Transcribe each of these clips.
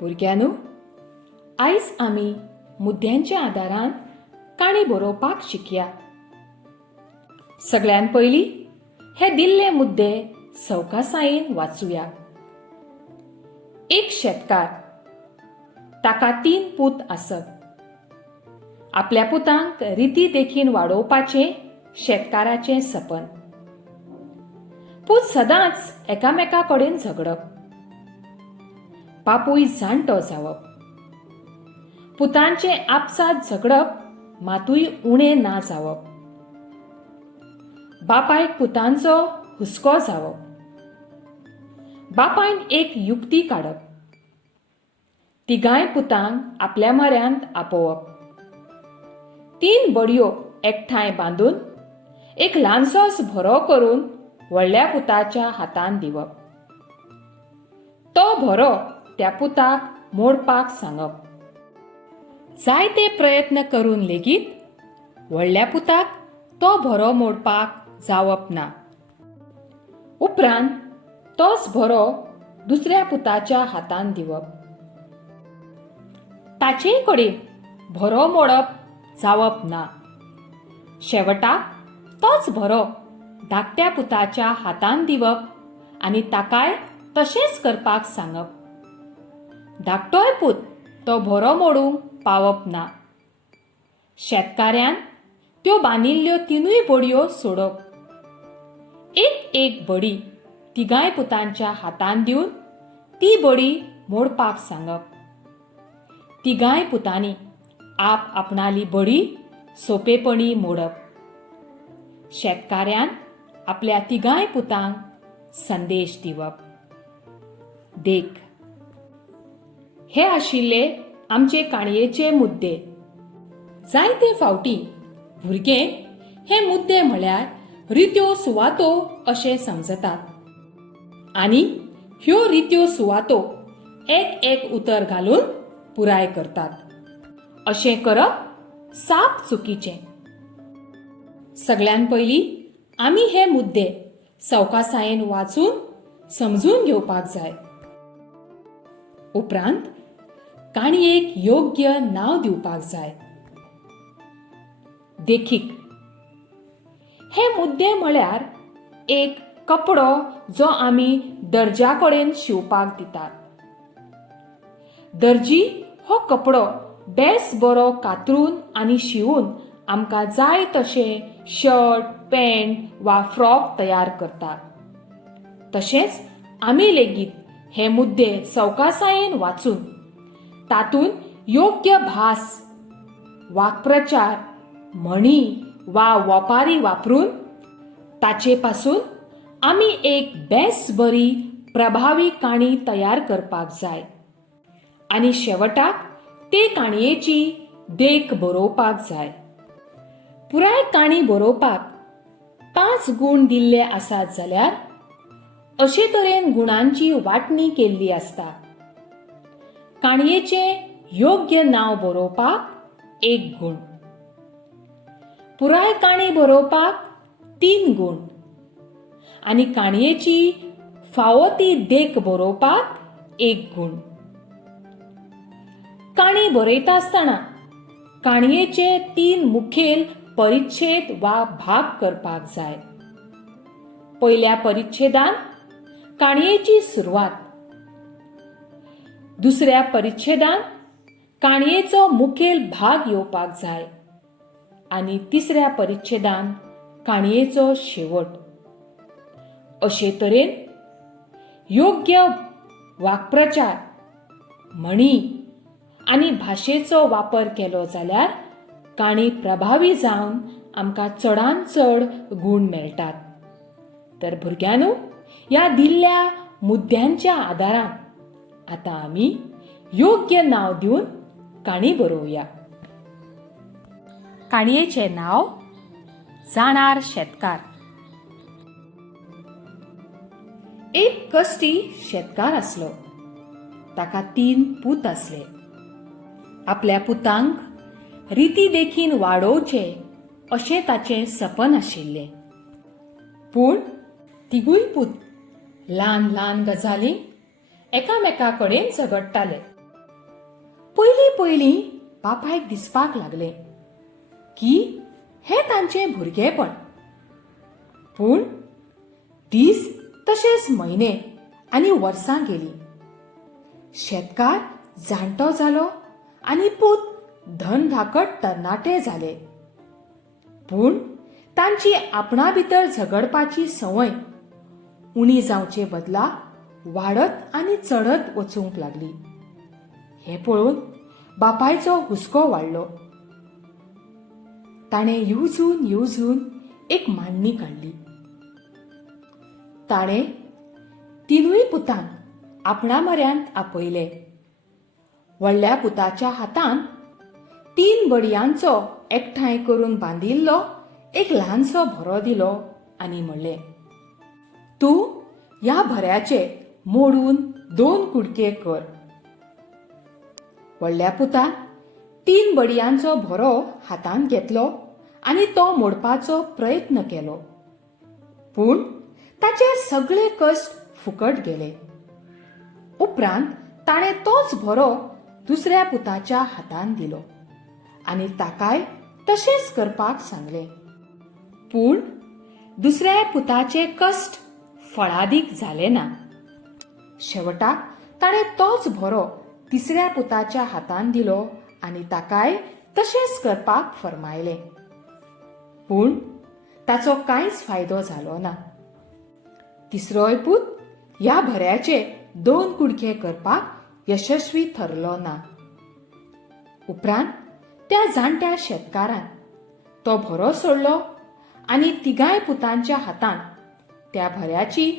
भुरग्यांनो, आयज आमी मुद्द्यांच्या आदारान काणी बरोवपाक शिकया. सगळ्यान पयलीं हे दिल्ले मुद्दे सवकासायेन वाचूया. एक शेतकार, ताका 3 पूत आसत. आपल्या पुतांक रिती देखीन वाडोवपाचें शेतकाराचें सपन. पूत सदांच एकामेका कडेन झगडप. बापूय जाणटो जावप. पुतांचें आपसात झगडप मातूय उणें ना जावप. बापायक पुतांचो हुस्को जावप. बापायन एक युक्ती काडप. तिगांय पुतांक आपल्या म्हऱ्यांत आपोवप. 3 बडयो एकठांय बांदून एक ल्हानसोच भरो करून व्हडल्या पुताच्या हातान दिवप. तो भरो त्या पुताक मोडपाक सांगप. जायते प्रयत्न करून लेगीत व्हडल्या पुताक तो भरो मोडपाक जावप ना. उपरांत तोच भरो दुसऱ्या पुताच्या हातान दिवप. ताचे कडेन भरो मोडप जावप ना. शेवटाक तोच भरो धाकट्या पुताच्या हातान दिवप आनी ताकाय तशेंच करपाक सांगप. धाकटोय पूत तो भरो मोडूंक पावप ना. शेतकाऱ्यान त्यो बांदिल्ल्यो 3 बडयो सोडप. एक बडी तिगांय पुतांच्या हातान दिवन ती बडी मोडपाक सांगप. तिगांय पुतांनी आप आपणाली बडी सोपेपणी मोडप. शेतकाऱ्यान आपल्या तिगांय पुतांक संदेश दिवप. देख, हे आशिल्ले आमचे काणयेचे मुद्दे. जायते फावटी भुरगे हे मुद्दे म्हळ्यार रित्यो सुवातो अशें समजतात आनी ह्यो रित्यो सुवातो एक उतर घालून पुराय करतात. अशें करप साप चुकीचें. सगळ्यान पयलीं आमी हे मुद्दे सवकासायेन वाचून समजून घेवपाक जाय. उपरांत काणयेक योग्य नांव दिवपाक जाय. देखीक, हे मुद्दे म्हळ्यार एक कपडो जो आमी दर्ज्या कडेन शिवपाक दितात. दर्जी हो कपडो बेस बरो कातरून आनी शिवून आमकां जाय तशें शर्ट, पॅन्ट वा फ्रॉक तयार करता. तशेंच आमी लेगीत हे मुद्दे सवकासायेन वाचून तातूंत योग्य भास, वाक्प्रचार, म्हणी वा ओपारी वापरून ताचे पासून आमी एक बेस बरी प्रभावी काणी तयार करपाक जाय. आनी शेवटाक ते काणयेची देख बरोवपाक जाय. पुराय काणी बरोवपाक 5 गूण दिल्ले आसात जाल्यार अशे तरेन गुणांची वांटणी केल्ली आसता. काणयेचे योग्य नांव बरोवपाक 1 गूण. पुराय काणी बरोवपाक 3 गूण. आनी काणयेची फावो ती देख बरोवपाक 1 गूण. काणी बरयता आसतना काणयेचे 3 मुखेल परिच्छेद वा भाग करपाक जाय. पयल्या परिच्छेदान काणयेची सुरवात. दुसऱ्या परिच्छेदान काणयेचो मुखेल भाग येवपाक जाय. आनी तिसऱ्या परिच्छेदान काणयेचो शेवट. अशे तरेन योग्य वाक्प्रचार, म्हणी आनी भाशेचो वापर केलो जाल्यार काणी प्रभावी जावन आमकां चडांत चड गूण मेळटात. तर भुरग्यांनो, ह्या दिल्ल्या मुद्द्यांच्या आदारान आतां आमी योग्य नांव दिवन काणी बरोवया. काणयेचें नांव जाणार शेतकार. एक कश्टी शेतकार आसलो. ताका 3 पूत आसले. आपल्या पुतांक रिती देखीन वाडोवचे अशें ताचें सपन आशिल्लें. पूण तिगूय पूत ल्हान ल्हान गजालींक एकामेका कडेन झगडटाले. पयलीं बापायक दिसपाक लागलें की हें तांचें भुरगेपण. पूण दीस तशेंच म्हयने आनी वर्सां गेलीं. शेतकार जाणटो जालो आनी पूत धनधाकट तरणाटे जाले. पूण तांची आपणा भितर झगडपाची संवय उणी जावचे बदला वाडत आनी चडत वचूंक लागली. हें पळोवन बापायचो हुस्को वाडलो. ताणें येवजून एक मांडणी काडली. ताणें तिनूय पुतांक आपणा म्हऱ्यांत आपयले. व्हडल्या पुताच्या हातांत 3 बडयांचो एकठांय करून बांदिल्लो एक ल्हानसो भरो दिलो आनी म्हणलें, तूं ह्या भऱ्याचे मोडून 2 कुडके कर. व्हडल्या पुतान 3 बडयांचो भरो हातांत घेतलो आनी तो मोडपाचो प्रयत्न केलो. पूण ताचे सगळे कश्ट फुकट गेले. उपरांत ताणें तोच भरो दुसऱ्या पुताच्या हातांत दिलो आनी ताकाय तशेंच करपाक सांगलें. पूण दुसऱ्या पुताचे कश्ट फळादीक जाले ना. शेवटाक ताणें तोच भरो तिसऱ्या पुताच्या हातांत दिलो आनी ताकाय तशेंच करपाक फर्मायलें. पूण ताचो कांयच फायदो जालो ना. तिसरोय पूत ह्या भऱ्याचे 2 कुडके करपाक यशस्वी थरलो ना. उपरांत त्या जाणट्या शेतकारान तो भरो सोडलो आनी तिगाय पुतांच्या हातांत त्या भऱ्याची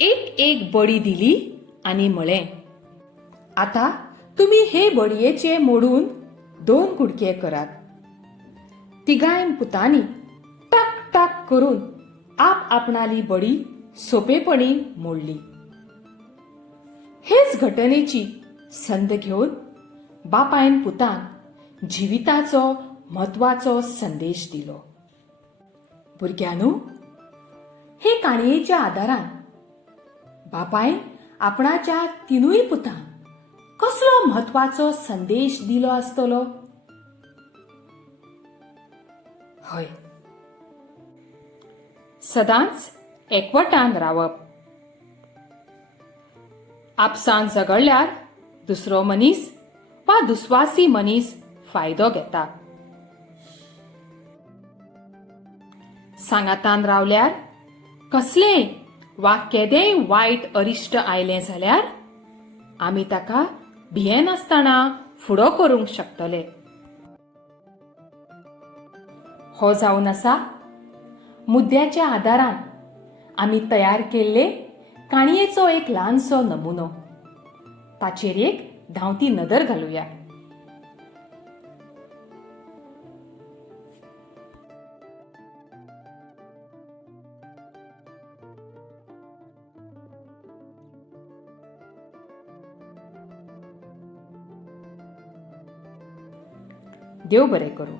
एक बडी दिली आनी म्हळें, आतां तुमी हे बडयेचे मोडून 2 कुडके करात. तिगाय पुतांनी टाक टाक करून आपणाली बडी सोपेपणी मोडली. हेच घटनेची संद घेवन बापायन पुतांक जिविताचो म्हत्वाचो संदेश दिलो. भुरग्यांनो, हे काणयेच्या आदारान बापायन आपणाच्या तिनूय पुतांक कसलो म्हत्वाचो संदेश दिलो आसतलो? हय, सदांच एकवटान रावप. आपसांत झगडल्यार दुसरो मनीस वा दुस्वासी मनीस फायदो घेता. सांगातान रावल्यार कसलेय वा केदेंय वायट अरिश्ट आयलें जाल्यार आमी ताका भियेनासतना फुडो करूंक शकतले. हो जावन आसा मुद्द्याच्या आदारान आमी तयार केल्ले काणयेचो एक ल्हानसो नमुनो. ताचेर एक धांवती नदर घालुया. देव बरें करूं.